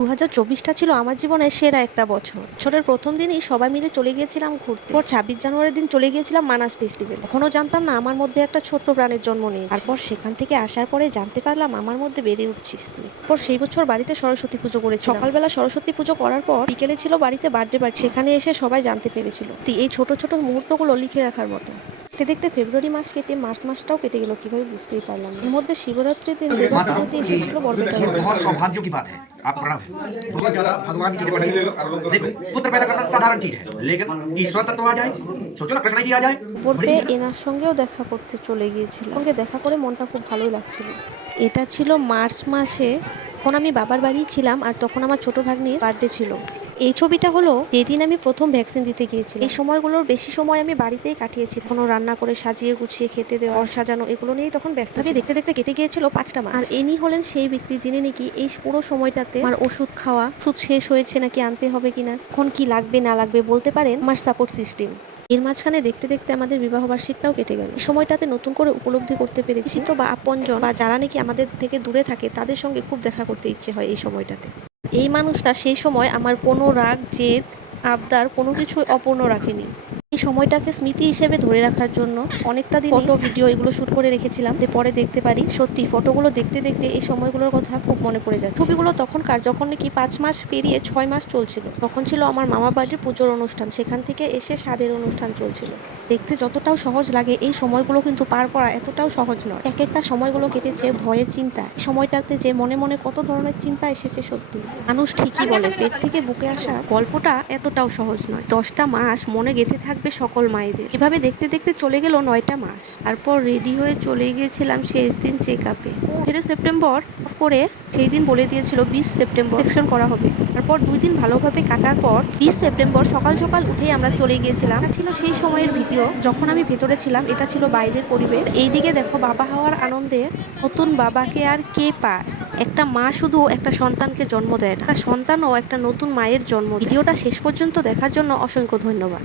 দু হাজার চব্বিশটা ছিল আমার জীবনের সেরা একটা বছর। বছরের প্রথম দিনই সবাই মিলে চলে গিয়েছিলাম ঘুরতে। পর ছাব্বিশ জানুয়ারির দিন চলে গিয়েছিলাম মানাস ফেস্টিভ্যাল। এখনও জানতাম না, আমার মধ্যে একটা ছোট্ট প্রাণের জন্ম নিয়েছে। তারপর সেখান থেকে আসার পরে জানতে পারলাম আমার মধ্যে বেড়ে উঠছিস তুই। পর সেই বছর বাড়িতে সরস্বতী পুজো করেছি সকালবেলা সরস্বতী পুজো করার পর বিকেলে ছিল বাড়িতে বার্থডে পার্টি সেখানে এসে সবাই জানতে পেরেছিল। তুই এই ছোট ছোট মুহূর্তগুলো লিখে রাখার মতো। দেখতে দেখতে ফেব্রুয়ারি মাস কেটে মার্চ মাসটাও কেটে গেল কিভাবে বুঝতেই পারলাম না। এর মধ্যে শিবরাত্রির দিন माता দেবাদিদেবী এসেছিল ये বরপেটা बहुत सौभाग्य की बात है आप प्रणाम बहुत ज्यादा भगवान की कृपा से- देखो पुत्र पैदा करना साधारण चीज है लेकिन ईश्वर तत्व आ जाए सोचो ना कृष्ण जी आ जाए পড়তে এনার সঙ্গেও দেখা করতে চলে গিয়েছিল সঙ্গে দেখা করে মনটা খুব ভালোই লাগছিল এটা ছিল মার্চ মাসে তখন আমি বাবার বাড়ি ছিলাম আর তখন আমার ছোট ভাগ্নির বার্থডে ছিল এই ছবিটা হলো যেদিন আমি প্রথম ভ্যাকসিন দিতে গিয়েছিলাম। এই সময়গুলোর বেশি সময় আমি বাড়িতেই কাটিয়েছি। কোনো রান্না করে সাজিয়ে গুছিয়ে খেতে দেওয়া সাজানো এগুলো নিয়েই তখন ব্যস্ত থাকি দেখতে দেখতে কেটে গিয়েছিল পাঁচটা মাস। আর ইনি হলেন সেই ব্যক্তি যিনি নাকি এই পুরো সময়টাতে আমার ওষুধ খাওয়া ওষুধ শেষ হয়েছে নাকি আনতে হবে কিনা কখন কি লাগবে না লাগবে বলতে পারেন আমার সাপোর্ট সিস্টেম এর মাঝখানে দেখতে দেখতে আমাদের বিবাহ বার্ষিকটাও কেটে গেল। এই সময়টাতে নতুন করে উপলব্ধি করতে পেরেছি। তো বা আপনজন বা যারা নাকি আমাদের থেকে দূরে থাকে তাদের সঙ্গে খুব দেখা করতে ইচ্ছে হয় এই সময়টাতে। এই মানুষটা সেই সময় আমার কোনো রাগ জেদ আবদার কোনো কিছুই অপূর্ণ রাখেনি। এই সময়টাকে স্মৃতি হিসেবে ধরে রাখার জন্য অনেকটা দিন ফটো ভিডিও এগুলো শ্যুট করে রেখেছিলাম। যে পরে দেখতে পারি। সত্যি ফটোগুলো দেখতে দেখতে এই সময়গুলোর কথা খুব মনে পড়ে যায় ছবিগুলো তখনকার যখন নাকি পাঁচ মাস পেরিয়ে ছয় মাস চলছিল, তখন ছিল আমার মামা বাড়ির পুজোর অনুষ্ঠান। সেখান থেকে এসে স্বাদের অনুষ্ঠান চলছিল। দেখতে যতটাও সহজ লাগে, এই সময়গুলো কিন্তু পার করা এতটাও সহজ নয়। এক একটা সময়গুলো কেটেছে ভয়ে চিন্তা সময়টাতে যে মনে মনে কত ধরনের চিন্তা এসেছে সত্যি। মানুষ ঠিকই বলে, পেট থেকে বুকে আসা গল্পটা এতটাও সহজ নয়। দশটা মাস মনে গেঁথে থাকবে সকল মায়েদের। এভাবে দেখতে দেখতে চলে গেল নয়টা মাস। তারপর রেডি হয়ে চলে গিয়েছিলাম শেষ দিন চেক আপে তেরো সেপ্টেম্বর করে সেই দিন বলে দিয়েছিল বিশ সেপ্টেম্বর সেকশন করা হবে। তারপর দুই দিন ভালোভাবে কাটার পর বিশ সেপ্টেম্বর সকাল সকাল উঠেই আমরা চলে গিয়েছিলাম। ছিল সেই সময়ের ভিডিও যখন আমি ভেতরে ছিলাম, এটা ছিল বাইরের পরিবেশ। এইদিকে দেখো বাবা হওয়ার আনন্দে নতুন বাবাকে আর কে পায়? একটা মা শুধু একটা সন্তানকে জন্ম দেয় না সন্তানও একটা নতুন মায়ের জন্ম। ভিডিওটা শেষ পর্যন্ত দেখার জন্য অসংখ্য ধন্যবাদ।